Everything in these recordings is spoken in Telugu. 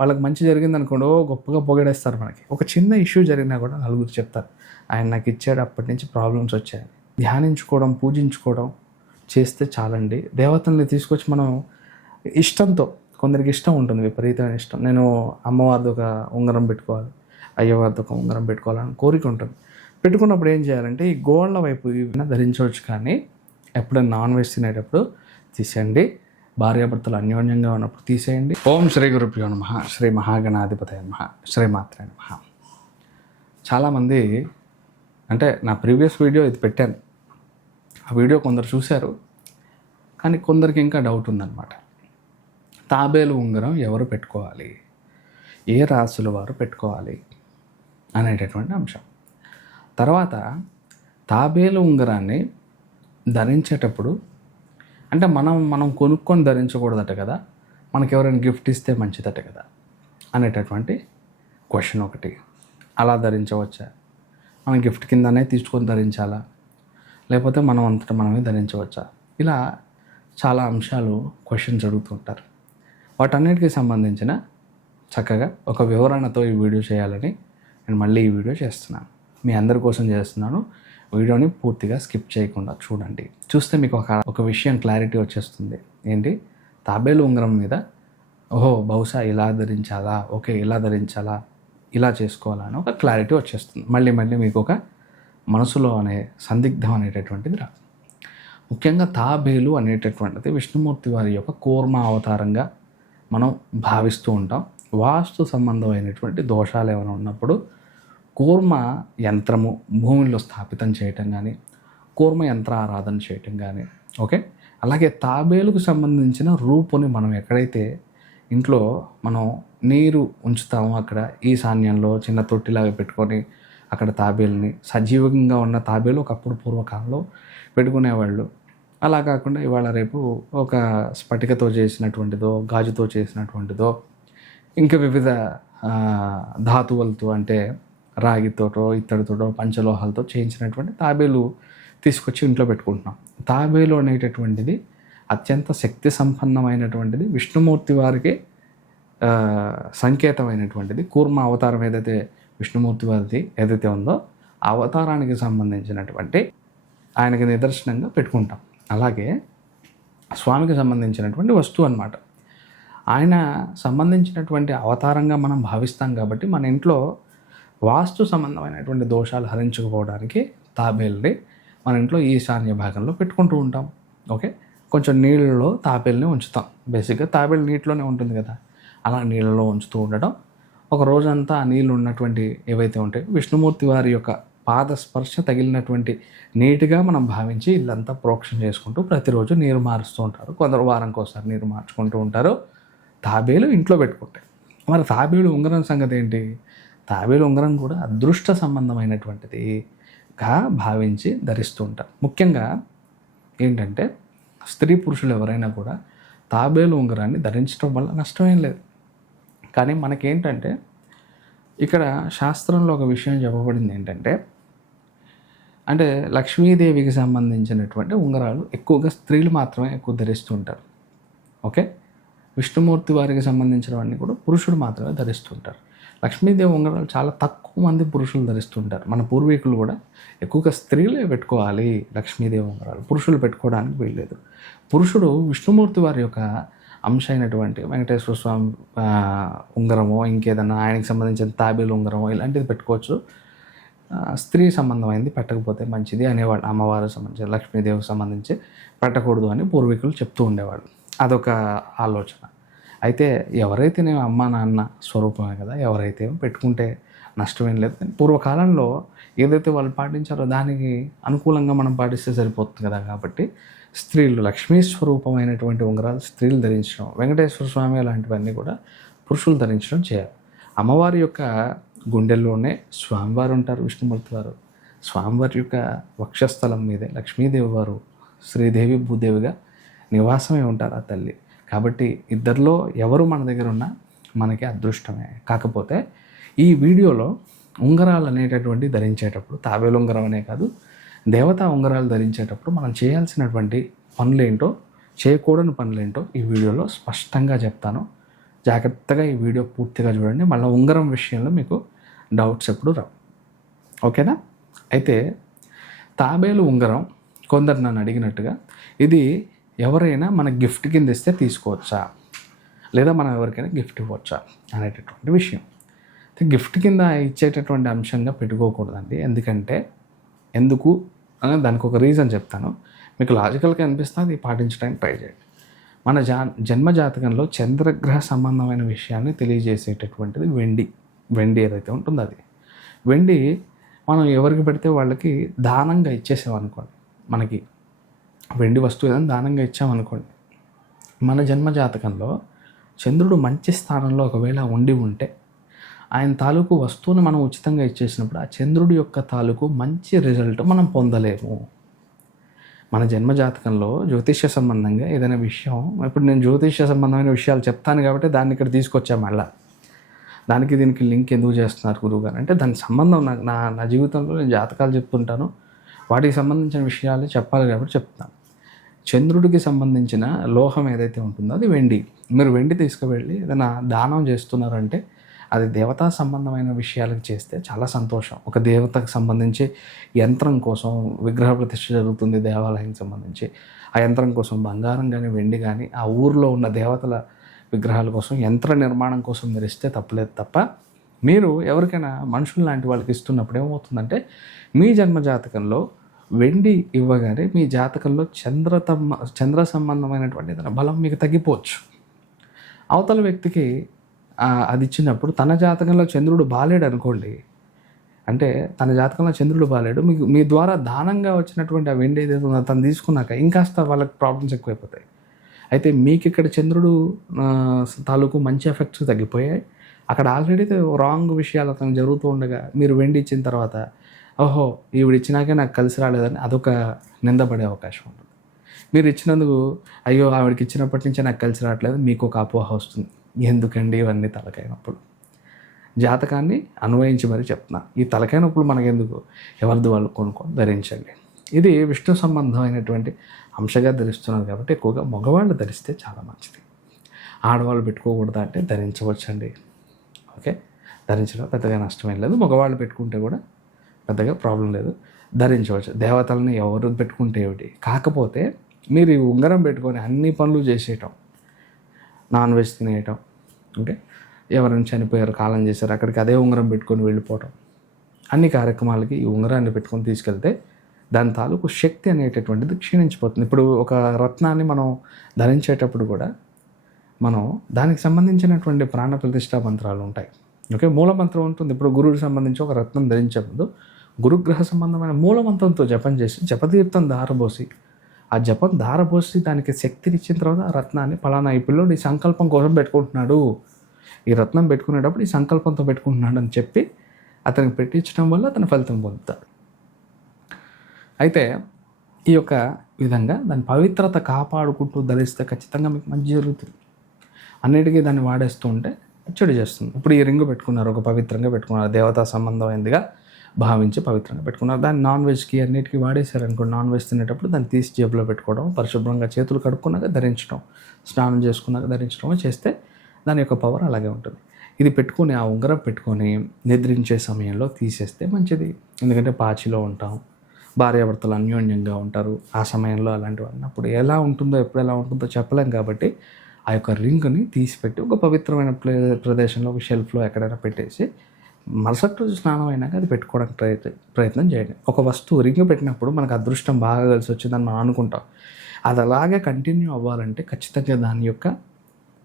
వాళ్ళకి మంచి జరిగింది అనుకోండి గొప్పగా పొగడేస్తారు మనకి. ఒక చిన్న ఇష్యూ జరిగినా కూడా నలుగురు చెప్తారు ఆయన నాకు ఇచ్చాడు అప్పటి నుంచి ప్రాబ్లమ్స్ వచ్చాయి. ధ్యానించుకోవడం పూజించుకోవడం చేస్తే చాలండి. దేవతల్ని తీసుకొచ్చి మనం ఇష్టంతో కొందరికి ఇష్టం ఉంటుంది విపరీతమైన ఇష్టం. నేను అమ్మవారిది ఒక ఉంగరం పెట్టుకోవాలి అయ్యవారిది ఒక ఉంగరం పెట్టుకోవాలని కోరిక ఉంటుంది. పెట్టుకున్నప్పుడు ఏం చేయాలంటే ఈ గోళ్ళ వైపు ఇవన్నీ ధరించవచ్చు కానీ ఎప్పుడైనా నాన్ వెజ్ తినేటప్పుడు తీసేయండి. భార్యాభర్తలు అన్యోన్యంగా ఉన్నప్పుడు తీసేయండి. ఓం శ్రీ గురుభ్యో నమ. శ్రీ మహాగణాధిపతి నమ. శ్రీమాత్రే నమ. చాలామంది అంటే నా ప్రీవియస్ వీడియో ఇది పెట్టాను. ఆ వీడియో కొందరు చూశారు. కానీ కొందరికి ఇంకా డౌట్ ఉందన్నమాట. తాబేలు ఉంగరం ఎవరు పెట్టుకోవాలి? ఏ రాసుల వారు పెట్టుకోవాలి? అనేటటువంటి అంశం. తర్వాత తాబేలు ఉంగరాన్ని ధరించేటప్పుడు అంటే మనం మనం కొనుక్కొని ధరించకూడదట కదా? మనకి ఎవరైనా గిఫ్ట్ ఇస్తే మంచిదట కదా? అనేటటువంటి క్వశ్చన్ ఒకటి. అలా ధరించవచ్చా? మనం గిఫ్ట్ కిందనే తీసుకొని ధరించాలా? లేకపోతే మనం అంతటా మనమే ధరించవచ్చా? ఇలా చాలా అంశాలు క్వశ్చన్స్ అడుగుతుంటారు. వాటన్నిటికీ సంబంధించిన చక్కగా ఒక వివరణతో ఈ వీడియో చేయాలని నేను మళ్ళీ ఈ వీడియో చేస్తున్నాను. మీ అందరి కోసం చేస్తున్నాను. వీడియోని పూర్తిగా స్కిప్ చేయకుండా చూడండి. చూస్తే మీకు ఒక ఒక విషయం క్లారిటీ వచ్చేస్తుంది. ఏంటి? తాబేలు ఉంగరం మీద ఓహో బహుశా ఇలా ధరించాలా? ఓకే ఇలా ధరించాలా? ఇలా చేసుకోవాలా అని ఒక క్లారిటీ వచ్చేస్తుంది. మళ్ళీ మళ్ళీ మీకు ఒక మనసులో అనే సందిగ్ధం అనేటటువంటిది రా ముఖ్యంగా తాబేలు అనేటటువంటిది విష్ణుమూర్తి వారి యొక్క కూర్మ అవతారంగా మనం భావిస్తూ ఉంటాం. వాస్తు సంబంధమైనటువంటి దోషాలు ఏమైనా ఉన్నప్పుడు కూర్మ యంత్రము భూమిలో స్థాపితం చేయటం కానీ కూర్మ యంత్ర ఆరాధన చేయటం కానీ ఓకే? అలాగే తాబేలుకు సంబంధించిన రూపుని మనం ఎక్కడైతే ఇంట్లో మనం నీరు ఉంచుతామో అక్కడ ఈశాన్యంలో చిన్న తొట్టిలాగా పెట్టుకొని అక్కడ తాబేలుని సజీవంగా ఉన్న తాబేలు ఒకప్పుడు పూర్వకాలంలో పెట్టుకునేవాళ్ళు. అలా కాకుండా ఇవాళ రేపు ఒక స్ఫటికతో చేసినటువంటిదో గాజుతో చేసినటువంటిదో ఇంకా వివిధ ధాతువులతో అంటే రాగితోటో ఇత్తడితోటో పంచలోహాలతో చేయించినటువంటి తాబేలు తీసుకొచ్చి ఇంట్లో పెట్టుకుంటున్నాం. తాబేలు అనేటటువంటిది అత్యంత శక్తి సంపన్నమైనటువంటిది విష్ణుమూర్తి వారికి సంకేతమైనటువంటిది. కూర్మ అవతారం ఏదైతే విష్ణుమూర్తి వారిది ఏదైతే ఉందో అవతారానికి సంబంధించినటువంటి ఆయనకి నిదర్శనంగా పెట్టుకుంటాం. అలాగే స్వామికి సంబంధించినటువంటి వస్తువు అన్నమాట. ఆయన సంబంధించినటువంటి అవతారంగా మనం భావిస్తాం కాబట్టి మన ఇంట్లో వాస్తు సంబంధమైనటువంటి దోషాలు హరించుకుపోవడానికి తాబేల్ని మన ఇంట్లో ఈశాన్య భాగంలో పెట్టుకుంటూ ఉంటాం. ఓకే? కొంచెం నీళ్ళలో తాబేల్ని ఉంచుతాం. బేసిక్గా తాబేలు నీటిలోనే ఉంటుంది కదా. అలా నీళ్ళలో ఉంచుతూ ఉండడం. ఒక రోజంతా ఆ నీళ్ళు ఉన్నటువంటి ఏవైతే ఉంటాయో విష్ణుమూర్తి వారి యొక్క పాద స్పర్శ తగిలినటువంటి నీటిగా మనం భావించి ఇల్లంతా ప్రోక్షణ చేసుకుంటూ ప్రతిరోజు నీరు మారుస్తూ ఉంటారు. కొందరు వారంకి ఒకసారి నీరు మార్చుకుంటూ ఉంటారు. తాబేలు ఇంట్లో పెట్టుకుంటాయి మరి తాబేలు ఉంగరం సంగతి ఏంటి? తాబేలు ఉంగరం కూడా అదృష్ట సంబంధమైనటువంటిదిగా భావించి ధరిస్తూ ఉంటారు ముఖ్యంగా ఏంటంటే స్త్రీ పురుషులు ఎవరైనా కూడా తాబేలు ఉంగరాన్ని ధరించడం వల్ల నష్టమేం లేదు. కానీ మనకేంటంటే ఇక్కడ శాస్త్రంలో ఒక విషయం చెప్పబడింది ఏంటంటే అంటే లక్ష్మీదేవికి సంబంధించినటువంటి ఉంగరాలు ఎక్కువగా స్త్రీలు మాత్రమే ఎక్కువ ధరిస్తూ ఉంటారు. ఓకే? విష్ణుమూర్తి వారికి సంబంధించినవన్నీ కూడా పురుషుడు మాత్రమే ధరిస్తుంటారు లక్ష్మీదేవి ఉంగరాలు చాలా తక్కువ మంది పురుషులు ధరిస్తుంటారు. మన పూర్వీకులు కూడా ఎక్కువగా స్త్రీలే పెట్టుకోవాలి లక్ష్మీదేవి ఉంగరాలు. పురుషులు పెట్టుకోవడానికి వీల్లేదు. పురుషుడు విష్ణుమూర్తి వారి యొక్క అంశ అయినటువంటి వెంకటేశ్వర స్వామి ఉంగరమో ఇంకేదన్నా ఆయనకి సంబంధించిన తాబేలు ఉంగరమో ఇలాంటిది పెట్టుకోవచ్చు. స్త్రీ సంబంధమైంది పెట్టకపోతే మంచిది అనేవాళ్ళు అమ్మవారు సంబంధించి లక్ష్మీదేవికి సంబంధించి పెట్టకూడదు అని పూర్వీకులు చెప్తూ ఉండేవాళ్ళు. అదొక ఆలోచన. అయితే ఎవరైతే నేను అమ్మ నాన్న స్వరూపమే కదా ఎవరైతే పెట్టుకుంటే నష్టమేం లేదు. పూర్వకాలంలో ఏదైతే వాళ్ళు పాటించారో దానికి అనుకూలంగా మనం పాటిస్తే సరిపోతుంది కదా కాబట్టి స్త్రీలు లక్ష్మీ స్వరూపమైనటువంటి ఉంగరాలు స్త్రీలు ధరించడం వెంకటేశ్వర స్వామి లాంటివన్నీ కూడా పురుషులు ధరించడం చేయాలి. అమ్మవారి యొక్క గుండెల్లోనే స్వామివారు ఉంటారు విష్ణుమూర్తి వారు స్వామివారి యొక్క వక్షస్థలం మీదే లక్ష్మీదేవి వారు శ్రీదేవి భూదేవిగా నివాసమే ఉంటారు ఆ తల్లి. కాబట్టి ఇద్దరిలో ఎవరు మన దగ్గర ఉన్నా మనకి అదృష్టమే. కాకపోతే ఈ వీడియోలో ఉంగరాలు అనేటటువంటి ధరించేటప్పుడు తాబేలు ఉంగరం అనే కాదు దేవతా ఉంగరాలు ధరించేటప్పుడు మనం చేయాల్సినటువంటి పనులేంటో చేయకూడని పనులేంటో ఈ వీడియోలో స్పష్టంగా చెప్తాను. జాగ్రత్తగా ఈ వీడియో పూర్తిగా చూడండి. మళ్ళీ ఉంగరం విషయంలో మీకు డౌట్స్ ఎప్పుడు రావు. ఓకేనా? అయితే తాబేలు ఉంగరం కొందరు నన్ను అడిగినట్టుగా ఇది ఎవరైనా మన గిఫ్ట్ కింద ఇస్తే తీసుకోవచ్చా? లేదా మనం ఎవరికైనా గిఫ్ట్ ఇవ్వచ్చా? అనేటటువంటి విషయం. గిఫ్ట్ కింద ఇచ్చేటటువంటి అంశంగా పెట్టుకోకూడదండి. ఎందుకంటే ఎందుకు అని దానికి ఒక రీజన్ చెప్తాను. మీకు లాజికల్గా అనిపిస్తే అది పాటించడానికి ట్రై చేయండి. మన జా జన్మ జాతకంలో చంద్రగ్రహ సంబంధమైన విషయాన్ని తెలియజేసేటటువంటిది వెండి. వెండి ఏదైతే ఉంటుందో అది. వెండి మనం ఎవరికి పెడితే వాళ్ళకి దానంగా ఇచ్చేసామనుకోండి మనకి వెండి వస్తువు ఏదైనా దానంగా ఇచ్చామనుకోండి మన జన్మ జాతకంలో చంద్రుడు మంచి స్థానంలో ఒకవేళ ఉండి ఉంటే ఆయన తాలూకు వస్తువుని మనం ఉచితంగా ఇచ్చేసినప్పుడు ఆ చంద్రుడి యొక్క తాలూకు మంచి రిజల్ట్ మనం పొందలేము. మన జన్మ జాతకంలో జ్యోతిష్య సంబంధంగా ఏదైనా విషయం ఇప్పుడు నేను జ్యోతిష్య సంబంధమైన విషయాలు చెప్తాను కాబట్టి దాన్ని ఇక్కడ తీసుకొచ్చా మళ్ళా? దానికి దీనికి లింక్ ఎందుకు చేస్తున్నారు గురువు గారు? అంటే దాని సంబంధం నాకు నా నా జీవితంలో నేను జాతకాలు చెప్తుంటాను వాటికి సంబంధించిన విషయాలు చెప్పాలి కాబట్టి చెప్తాను. చంద్రుడికి సంబంధించిన లోహం ఏదైతే ఉంటుందో అది వెండి. మీరు వెండి తీసుకువెళ్ళి ఏదైనా దానం చేస్తున్నారంటే అది దేవతా సంబంధమైన విషయాలకు చేస్తే చాలా సంతోషం. ఒక దేవతకు సంబంధించి యంత్రం కోసం విగ్రహ ప్రతిష్ఠ జరుగుతుంది దేవాలయానికి సంబంధించి. ఆ యంత్రం కోసం బంగారం కానీ వెండి కానీ ఆ ఊర్లో ఉన్న దేవతల విగ్రహాల కోసం యంత్ర నిర్మాణం కోసం మీరు ఇస్తే తప్పలేదు తప్ప మీరు ఎవరికైనా మనుషులు లాంటి వాళ్ళకి ఇస్తున్నప్పుడు ఏమవుతుందంటే మీ జన్మ జాతకంలో వెండి ఇవ్వగానే మీ జాతకంలో చంద్రతమ్మ చంద్ర సంబంధమైనటువంటి ఏదైనా బలం మీకు తగ్గిపోవచ్చు. అవతల వ్యక్తికి అది ఇచ్చినప్పుడు తన జాతకంలో చంద్రుడు బాలేడు అనుకోండి అంటే తన జాతకంలో చంద్రుడు బాలేడు మీకు మీ ద్వారా దానంగా వచ్చినటువంటి ఆ వెండి ఏదైతే ఉందో తను తీసుకున్నాక ఇంకాస్త వాళ్ళకి ప్రాబ్లమ్స్ ఎక్కువైపోతాయి. అయితే మీకు ఇక్కడ చంద్రుడు తాలూకు మంచి ఎఫెక్ట్స్ తగ్గిపోయాయి. అక్కడ ఆల్రెడీ రాంగ్ విషయాలు అతను జరుగుతూ ఉండగా మీరు వెండి ఇచ్చిన తర్వాత ఓహో ఈవిడ ఇచ్చినాకే నాకు కలిసి రాలేదని అదొక నిందపడే అవకాశం ఉంటుంది. మీరు ఇచ్చినందుకు అయ్యో ఆవిడకి ఇచ్చినప్పటి నుంచే నాకు కలిసి రావట్లేదు మీకు ఒక అపోహ వస్తుంది. ఎందుకండి ఇవన్నీ తలకైనప్పుడు జాతకాన్ని అన్వయించి మరి చెప్తున్నా. ఈ తలకైనప్పుడు మనకెందుకు? ఎవరిది వాళ్ళు కొనుక్కొని ధరించండి. ఇది విష్ణు సంబంధమైనటువంటి అంశగా ధరిస్తున్నారు కాబట్టి ఎక్కువగా మగవాళ్ళు ధరిస్తే చాలా మంచిది. ఆడవాళ్ళు పెట్టుకోకూడదా అంటే ధరించవచ్చండి. ఓకే? ధరించడం పెద్దగా నష్టమేం లేదు. మగవాళ్ళు పెట్టుకుంటే కూడా పెద్దగా ప్రాబ్లం లేదు. ధరించవచ్చు. దేవతలని ఎవరు పెట్టుకుంటే ఏమిటి? కాకపోతే మీరు ఈ ఉంగరం పెట్టుకొని అన్ని పనులు చేసేయటం. నాన్ వెజ్ తినేయటం. ఓకే? ఎవరైనా చనిపోయారు కాలం చేశారు అక్కడికి అదే ఉంగరం పెట్టుకొని వెళ్ళిపోవటం. అన్ని కార్యక్రమాలకి ఈ ఉంగరాన్ని పెట్టుకొని తీసుకెళ్తే దాని తాలూకు శక్తి అనేటటువంటిది క్షీణించిపోతుంది. ఇప్పుడు ఒక రత్నాన్ని మనం ధరించేటప్పుడు కూడా మనం దానికి సంబంధించినటువంటి ప్రాణ ప్రతిష్ఠా మంత్రాలు ఉంటాయి. ఓకే? మూల మంత్రం ఉంటుంది. ఇప్పుడు గురువుకి సంబంధించి ఒక రత్నం ధరించే ముందు గురుగ్రహ సంబంధమైన మూలమంత్రంతో జపం చేసి జపతీర్థం దారబోసి ఆ జపం దారబోసి దానికి శక్తిని ఇచ్చిన తర్వాత ఆ రత్నాన్ని ఫలానా ఈ పిల్లోడు ఈ సంకల్పం కోసం పెట్టుకుంటున్నాడు. ఈ రత్నం పెట్టుకునేటప్పుడు ఈ సంకల్పంతో పెట్టుకుంటున్నాడు అని చెప్పి అతనికి పెట్టించడం వల్ల అతను ఫలితం పొందుతాడు. అయితే ఈ యొక్క విధంగా దాని పవిత్రత కాపాడుకుంటూ ధరిస్తే ఖచ్చితంగా మీకు మంచి జరుగుతుంది. అన్నిటికీ దాన్ని వాడేస్తూ ఉంటే చెడు చేస్తుంది. ఇప్పుడు ఈ రింగు పెట్టుకున్నారు ఒక పవిత్రంగా పెట్టుకున్నారు దేవతా సంబంధమైందిగా భావించి పవిత్రంగా పెట్టుకున్నారు. దాన్ని నాన్ వెజ్కి అన్నిటికీ వాడేశారు అనుకోండి నాన్ వెజ్ తినేటప్పుడు దాన్ని తీసి జేబులో పెట్టుకోవడం పరిశుభ్రంగా చేతులు కడుక్కున్నాక ధరించడం స్నానం చేసుకున్నాక ధరించడం చేస్తే దాని యొక్క పవర్ అలాగే ఉంటుంది. ఇది పెట్టుకొని ఆ ఉంగరం పెట్టుకొని నిద్రించే సమయంలో తీసేస్తే మంచిది. ఎందుకంటే పాచిలో ఉంటాం భార్యాభర్తలు అన్యోన్యంగా ఉంటారు. ఆ సమయంలో అలాంటివన్నీ అప్పుడు ఎలా ఉంటుందో ఎప్పుడు ఎలా ఉంటుందో చెప్పలేం కాబట్టి ఆ యొక్క రింగ్ని తీసిపెట్టి ఒక పవిత్రమైన ప్లే ప్రదేశంలో ఒక షెల్ఫ్లో ఎక్కడైనా పెట్టేసి మరుసటి రోజు స్నానం అయినాక అది పెట్టుకోవడానికి ప్రయత్నం ప్రయత్నం చేయండి. ఒక వస్తువు రింగ్ పెట్టినప్పుడు మనకు అదృష్టం బాగా కలిసి వచ్చిందని మనం అనుకుంటాం. అది అలాగే కంటిన్యూ అవ్వాలంటే ఖచ్చితంగా దాని యొక్క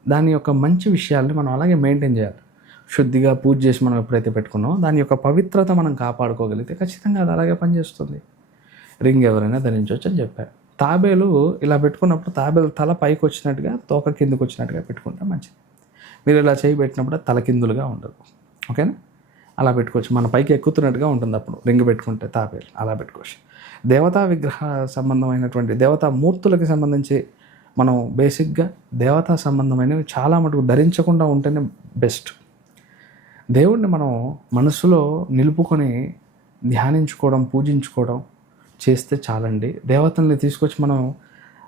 దాని యొక్క మంచి విషయాల్ని మనం అలాగే మెయింటైన్ చేయాలి. శుద్ధిగా పూజ చేసి మనం ఎప్పుడైతే పెట్టుకున్నామో దాని యొక్క పవిత్రత మనం కాపాడుకోగలిగితే ఖచ్చితంగా అది అలాగే పనిచేస్తుంది. రింగ్ ఎవరైనా ధరించవచ్చు అని చెప్పారు. తాబేలు ఇలా పెట్టుకున్నప్పుడు తాబేలు తల పైకి వచ్చినట్టుగా తోక కిందకు వచ్చినట్టుగా పెట్టుకుంటే మంచిది. మీరు ఇలా చేయి పెట్టినప్పుడు తల కిందులుగా ఉండదు. ఓకేనా? అలా పెట్టుకోవచ్చు. మన పైకి ఎక్కుతున్నట్టుగా ఉంటుంది అప్పుడు. రింగ్ పెట్టుకుంటే తాపేలు. అలా పెట్టుకోవచ్చు. దేవతా విగ్రహ సంబంధమైనటువంటి దేవతా మూర్తులకి సంబంధించి మనం బేసిక్గా దేవతా సంబంధమైనవి చాలా మటుకు ధరించకుండా ఉంటేనే బెస్ట్. దేవుణ్ణి మనం మనసులో నిలుపుకొని ధ్యానించుకోవడం పూజించుకోవడం చేస్తే చాలండి. దేవతల్ని తీసుకొచ్చి మనం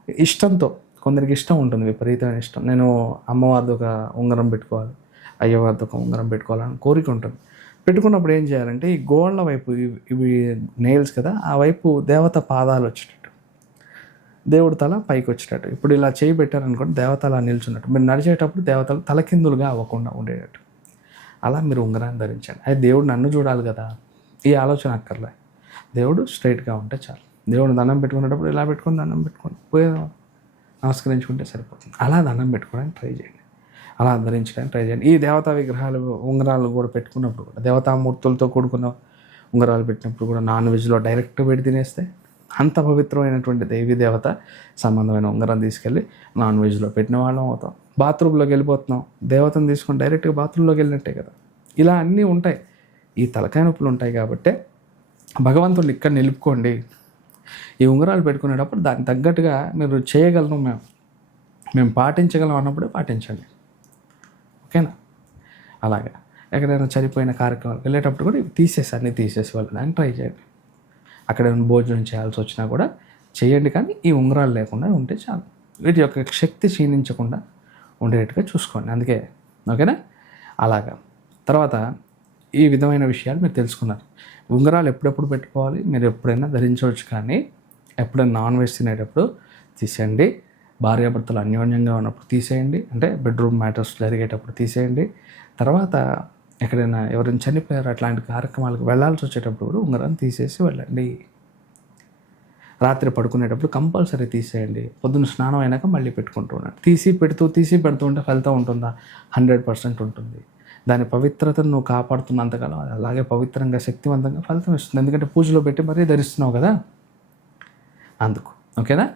ఇష్టంతో కొందరికి ఇష్టం ఉంటుంది విపరీతమైన ఇష్టం. నేను అమ్మవారిది ఒక ఉంగరం పెట్టుకోవాలి అయ్యవారిది ఒక ఉంగరం పెట్టుకోవాలని కోరిక ఉంటుంది. పెట్టుకున్నప్పుడు ఏం చేయాలంటే ఈ గోళ్ళ వైపు ఇవి- ఇవి నెయిల్స్ కదా ఆ వైపు దేవత పాదాలు వచ్చేటట్టు. దేవుడు తల పైకి వచ్చేటట్టు. ఇప్పుడు ఇలా చేయి పెట్టారనుకోండి దేవత అలా నిల్చున్నట్టు. మీరు నడిచేటప్పుడు దేవతలు తలకిందులుగా అవ్వకుండా ఉండేటట్టు. అలా మీరు ఉంగరాన్ని ధరించండి. అది దేవుడు నన్ను చూడాలి కదా. ఈ ఆలోచన అక్కర్లే. దేవుడు స్ట్రైట్గా ఉంటే చాలు. దేవుడు దండం పెట్టుకునేటప్పుడు ఇలా పెట్టుకొని దండం పెట్టుకొని పోయే నమస్కరించుకుంటే సరిపోతుంది. అలా దండం పెట్టుకోవడానికి ట్రై చేయండి. అలా ధరించడానికి ట్రై చేయండి. ఈ దేవతా విగ్రహాలు ఉంగరాలు కూడా పెట్టుకున్నప్పుడు కూడా దేవతామూర్తులతో కూడుకున్న ఉంగరాలు పెట్టినప్పుడు కూడా నాన్ వెజ్లో డైరెక్ట్ పెట్టి తినేస్తే అంత పవిత్రమైనటువంటి దేవి దేవత సంబంధమైన ఉంగరం తీసుకెళ్ళి నాన్ వెజ్లో పెట్టిన వాళ్ళం అవుతాం. బాత్రూంలోకి వెళ్ళిపోతున్నాం. దేవతను తీసుకొని డైరెక్ట్గా బాత్రూంలోకి వెళ్ళినట్టే కదా. ఇలా అన్నీ ఉంటాయి. ఈ తలకాయ నొప్పులు ఉంటాయి కాబట్టి భగవంతుడిని ఇక్కడ నిలుపుకోండి. ఈ ఉంగరాలు పెట్టుకునేటప్పుడు దానికి తగ్గట్టుగా మీరు చేయగలను మేము మేము పాటించగలం అన్నప్పుడే పాటించండి. ఓకేనా? అలాగా. ఎక్కడైనా చనిపోయిన కార్యక్రమాలకు వెళ్ళేటప్పుడు కూడా ఇవి తీసేసి అన్నీ తీసేసి వెళ్ళడానికి ట్రై చేయండి. అక్కడ ఏమైనా భోజనం చేయాల్సి వచ్చినా కూడా చేయండి కానీ ఈ ఉంగరాలు లేకుండా ఉంటే చాలు. వీటి యొక్క శక్తి క్షీణించకుండా ఉండేట్టుగా చూసుకోండి. అందుకే ఓకేనా? అలాగా. తర్వాత ఈ విధమైన విషయాలు మీరు తెలుసుకున్నారు. ఉంగరాలు ఎప్పుడెప్పుడు పెట్టుకోవాలి? మీరు ఎప్పుడైనా ధరించవచ్చు కానీ ఎప్పుడైనా నాన్ వెజ్ తినేటప్పుడు తీసేయండి. భార్యాభర్తలు అన్యోన్యంగా ఉన్నప్పుడు తీసేయండి. అంటే బెడ్రూమ్ మ్యాటర్స్ జరిగేటప్పుడు తీసేయండి. తర్వాత ఎక్కడైనా ఎవరైనా చనిపోయారు అట్లాంటి కార్యక్రమాలకు వెళ్ళాల్సి వచ్చేటప్పుడు కూడా ఉంగరాన్ని తీసేసి వెళ్ళండి. రాత్రి పడుకునేటప్పుడు కంపల్సరీ తీసేయండి. పొద్దున్న స్నానం అయినాక మళ్ళీ పెట్టుకుంటూ ఉండండి. తీసి పెడుతూ తీసి పెడుతూ ఉంటే ఫలితం ఉంటుందా? హండ్రెడ్ పర్సెంట్ ఉంటుంది. దాని పవిత్రతను నువ్వు కాపాడుతున్నంతకాలం అది అలాగే పవిత్రంగా శక్తివంతంగా ఫలితం ఇస్తుంది. ఎందుకంటే పూజలో పెట్టి మరీ ధరిస్తున్నావు కదా? అందుకు. ఓకేనా?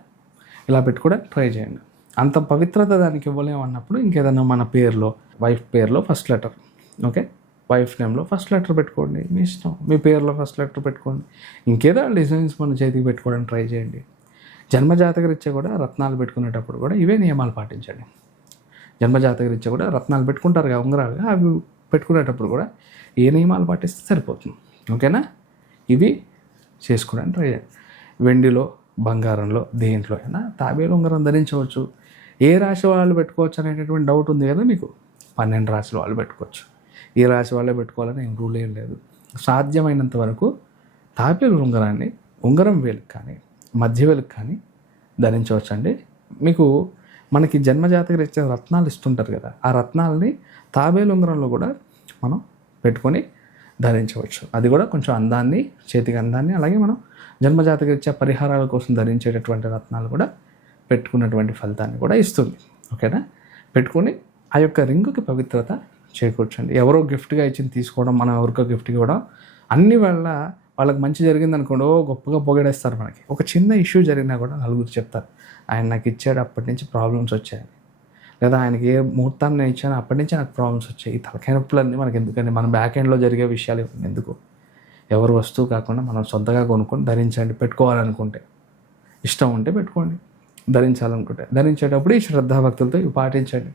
ఇలా పెట్టుకోవడానికి ట్రై చేయండి. అంత పవిత్రత దానికి ఇవ్వలేము అన్నప్పుడు ఇంకేదన్నా మన పేరులో వైఫ్ పేరులో ఫస్ట్ లెటర్ ఓకే? వైఫ్ నేమ్లో ఫస్ట్ లెటర్ పెట్టుకోండి. మీ ఇష్టం. మీ పేరులో ఫస్ట్ లెటర్ పెట్టుకోండి. ఇంకేదో డిజైన్స్ మన చేతికి పెట్టుకోవడానికి ట్రై చేయండి. జన్మజాతక కూడా రత్నాలు పెట్టుకునేటప్పుడు కూడా ఇవే నియమాలు పాటించండి. జన్మజాతక కూడా రత్నాలు పెట్టుకుంటారు కదా ఉంగరాలు అవి పెట్టుకునేటప్పుడు కూడా ఏ నియమాలు పాటిస్తే సరిపోతుంది. ఓకేనా? ఇవి చేసుకోవడానికి ట్రై చేయండి. వెండిలో బంగారంలో దేంట్లో అయినా తాబేలు ఉంగరం ధరించవచ్చు. ఏ రాశి వాళ్ళు పెట్టుకోవచ్చు అనేటటువంటి డౌట్ ఉంది కదా మీకు? పన్నెండు రాశుల వాళ్ళు పెట్టుకోవచ్చు. ఈ రాశి వాళ్ళే పెట్టుకోవాలని ఏం రూల్ ఏం లేదు. సాధ్యమైనంత వరకు తాబేలు ఉంగరాన్ని ఉంగరం వేలుకు కానీ మధ్య వేలుకు కానీ ధరించవచ్చండి. మీకు మనకి జన్మజాతక రీత్యా రత్నాలు ఇస్తుంటారు కదా ఆ రత్నాలని తాబేలు ఉంగరంలో కూడా మనం పెట్టుకొని ధరించవచ్చు. అది కూడా కొంచెం అందాన్ని చేతికి అందాన్ని అలాగే మనం జన్మజాతకరీత్యా పరిహారాల కోసం ధరించేటటువంటి రత్నాలు కూడా పెట్టుకున్నటువంటి ఫలితాన్ని కూడా ఇస్తుంది. ఓకేనా? పెట్టుకొని ఆ యొక్క రింగుకి పవిత్రత చేకూర్చండి. ఎవరో గిఫ్ట్గా ఇచ్చింది తీసుకోవడం మనం ఎవరికో గిఫ్ట్ ఇవ్వడం అన్ని వల్ల వాళ్ళకి మంచి జరిగింది అనుకోండి గొప్పగా పొగడేస్తారు మనకి. ఒక చిన్న ఇష్యూ జరిగినా కూడా నలుగురు చెప్తారు ఆయన నాకు ఇచ్చాడు అప్పటి నుంచి ప్రాబ్లమ్స్ వచ్చాయి. లేదా ఆయనకి ఏ ముహూర్తాన్ని ఇచ్చానో ఇచ్చాను అప్పటి నుంచి నాకు ప్రాబ్లమ్స్ వచ్చాయి. ఈ తలకాయ నొప్పులన్నీ మనకి ఎందుకండి? మన బ్యాక్ ఎండ్లో జరిగే విషయాలు ఎందుకు? ఎవరు వస్తువు కాకుండా మనం సొంతగా కొనుక్కొని ధరించండి పెట్టుకోవాలనుకుంటే. ఇష్టం ఉంటే పెట్టుకోండి ధరించాలనుకుంటే. ధరించేటప్పుడు ఈ శ్రద్ధాభక్తులతో ఇవి పాటించండి.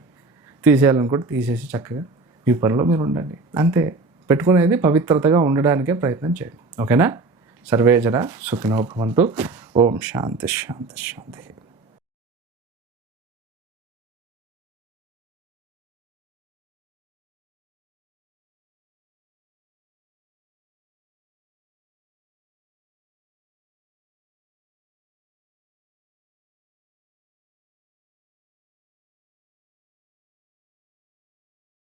తీసేయాలనుకుంటే తీసేసి చక్కగా మీ పనిలో మీరు ఉండండి. అంతే. పెట్టుకునేది పవిత్రతగా ఉండడానికే ప్రయత్నం చేయండి. ఓకేనా? సర్వేజన సుఖినోపమంటూ ఓం శాంతి శాంతి శాంతి.